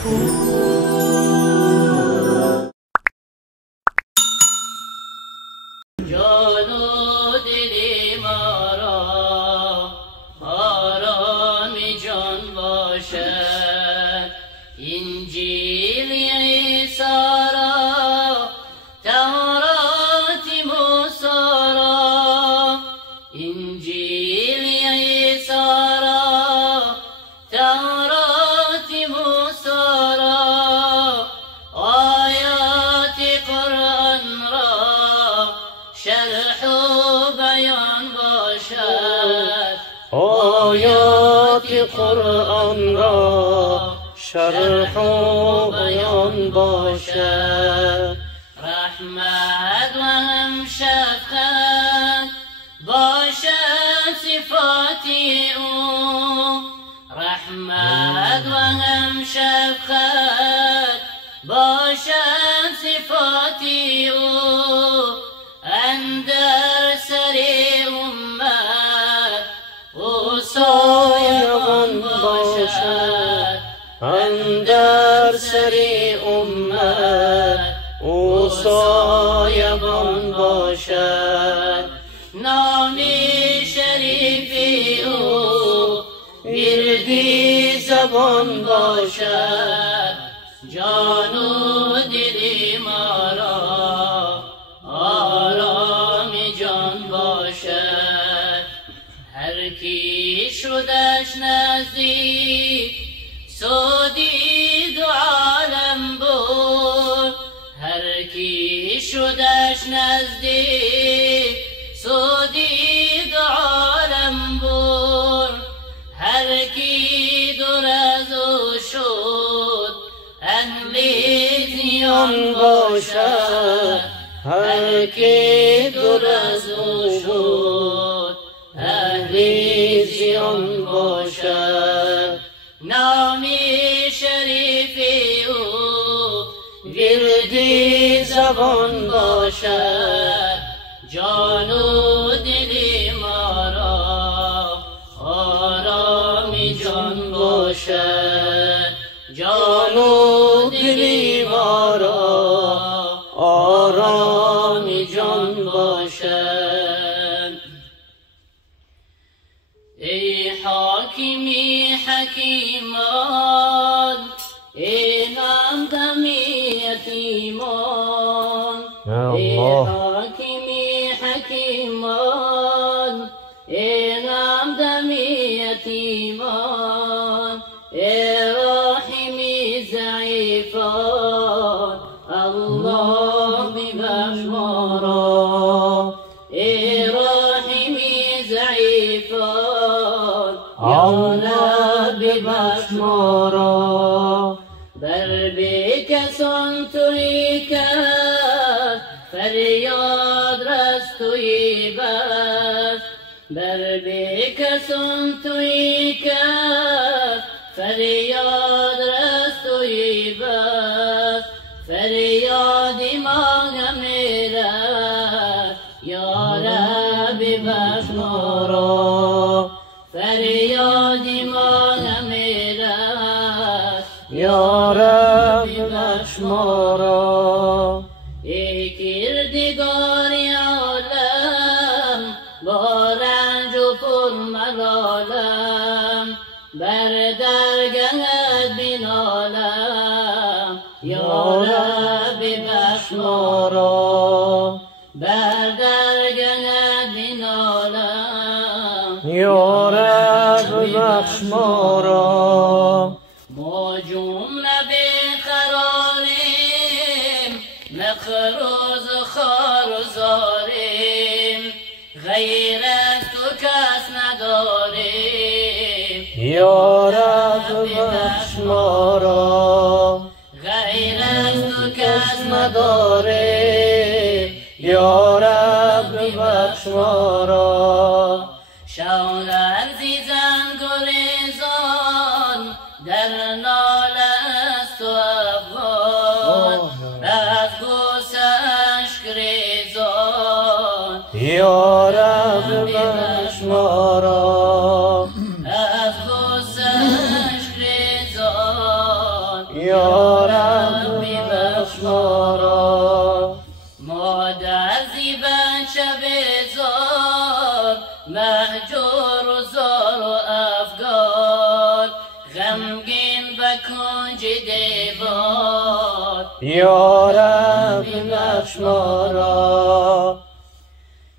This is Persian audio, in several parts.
جان و دل ما را آرام جان باشد، انجیل عیسی را تورات موسی را، انجیل عیسی را تورات موسی را، آیات قرآن را شرح و بیان باشد، آیات قرآن را شرح و بیان باشد، رحمت و هم شفقت باشد صفات او، رحمت و هم شفقت باشد صفات او، اندر سر امت او سایبان باشد، اندر سر امت او سایبان باشد، نام شریف او وردی زبان باشد، جان و دل ما را آرام جان باشد، هر کی شدش نزدیک سودی دو عالم بود، هر کی شدش نزدیک سودی دو عالم بود، هر کی دور از او شد اهل زیان باشد، هر کی دور از او شد اهل زیان باشد، نام شریف او وردی زبان باشد، جان و دل ما را آرام جان باشد، جان و دل ما را آرام جان باشد، ای حاکمی حکیمان، ای همدم یتیمان، ای حاکمی حکیمان، ای همدم یتیمان، ای راحمی ضعیفان، الله ببخش ما را، ای راحمی ضعیفان، الله ببخش ما را، بر به کسان توی کرد فریاد رس توی بس، بر به کسان توی کرد فریاد رس توی بس، فریاد ما میره یا رب بخش ما را، فریاد ما میره یا رب بخش ما را، ای کردگار عالم با رنج و پر ملالم، بر درگهت بنالم یا رب بخش ما را، بر درگهت بنالم یا رب بخش ما را، ما جمله بقراریم مقروض خار و زاریم، غیر از تو کس نداریم یا رب بخش ما را، غیر از تو کس نداریم یا رب بخش ما را، شاولن زیزن گریزان در ناله است و افغان، از گوسش گریزان یا رب بخش ما را، از گوسش گریزان، یا رب ببخش ما را. مادر بچه بزار مهجور و زار و افگار غمگین به کنج دیوار یا رب ببخش ما را.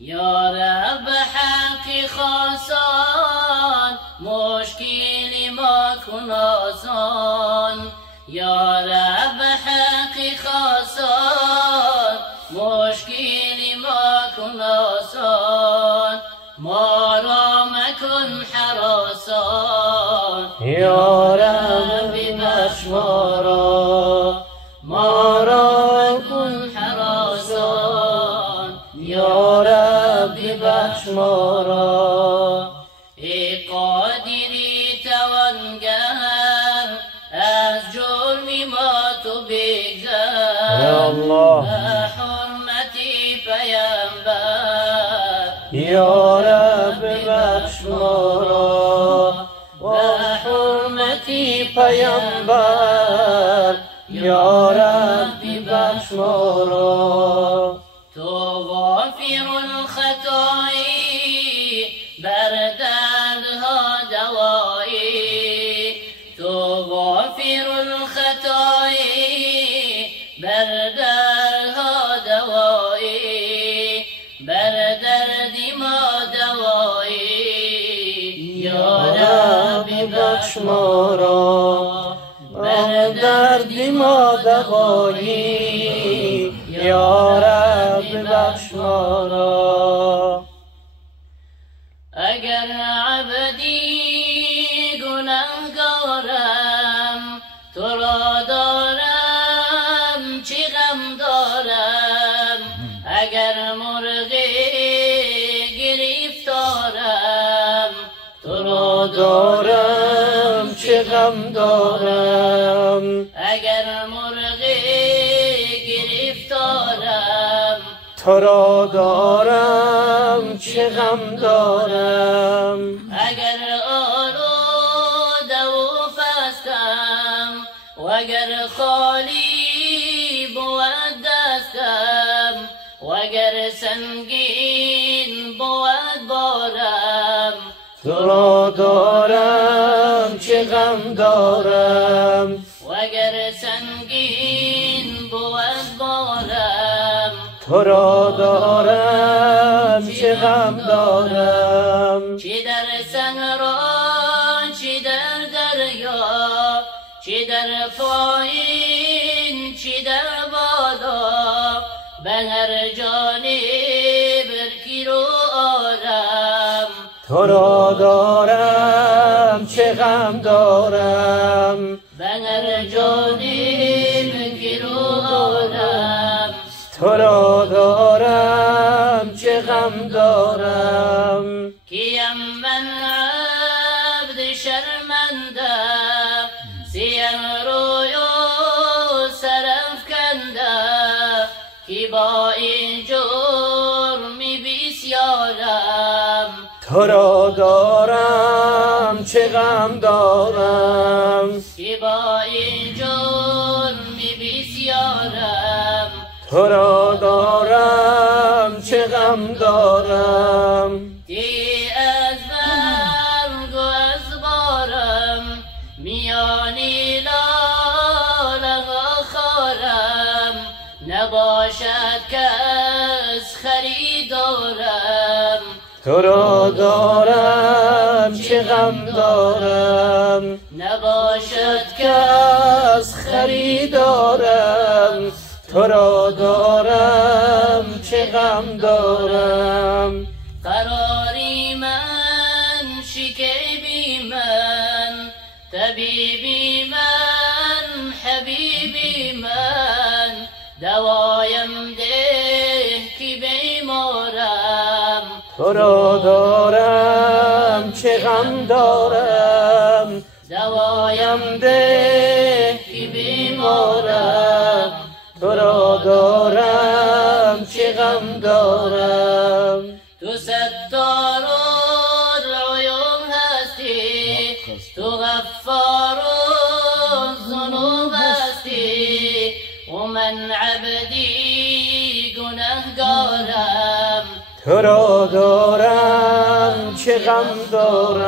یا رب حقی خاصان مشکلی ما کن آسان. یا رب حقی خاصان مشکلی ما کن آسان. ما را مکن حراسان. یا رب ببخش ما را. ما را کن حراسان. یا رب ببخش ما را. ای قادری توانگر از جرمی ما تو بگذر. یا الله به حرمتی پیامبر. یا رب ببخش ما را. به حرمتی پیامبر. یا رب ببخش ما را. تو غافر الخطایی بر دردها دوایی. تو غافر الخطایی بر دردها دوایی. بر دردی ما دوایی. یا رب ببخش ما را. بر دردی ما دوایی. یا رب ببخش ما را. اگر عبدی گناهگارم تو را دارم چه غم دارم. اگر مرغی گرفتارم تو را دارم چه غم دارم. اگر مرغی گرفتارم تو را دارم چه غم دارم. اگر آلوده و پستم وگر خالی بود دستم وگر سنگین بود بارم. تو را دارم چه غم دارم. وگر سنگین بود بارم. تو را دارم چه غم دارم. چی در صحرا چی در دریا چی در پایین چی در بالا به هر جانب گیر و آرم. تو را دارم چه غم دارم. به هر جانب گیر و آرم. تو را دارم چه غم دارم. کیم من عبد شرمنده سیه روی و سرافکنده کی با این جرمی بسیارم. تو را دارم چه غم دارم. کی با این جرمی بسیارم. تو را دارم چه غم دارم. کی از برگ و از بارم میانی لاله خارم نباشد کس خریدارم. تو را دارم چه غم دارم. نباشد کس خریدارم. تو را دارم چه غم دارم. قراری من شکیبی من طبیبی من حبیبی من دوایم ده کی بیمارم. تو را دارم چه غم دارم. دوایم ده کی بیمارم. تو را دارم چه غم دارم. تو ستار العیون هستی تو غفار الذنوب من عبدی گنهگارم، تو را دارم چه غم دارم.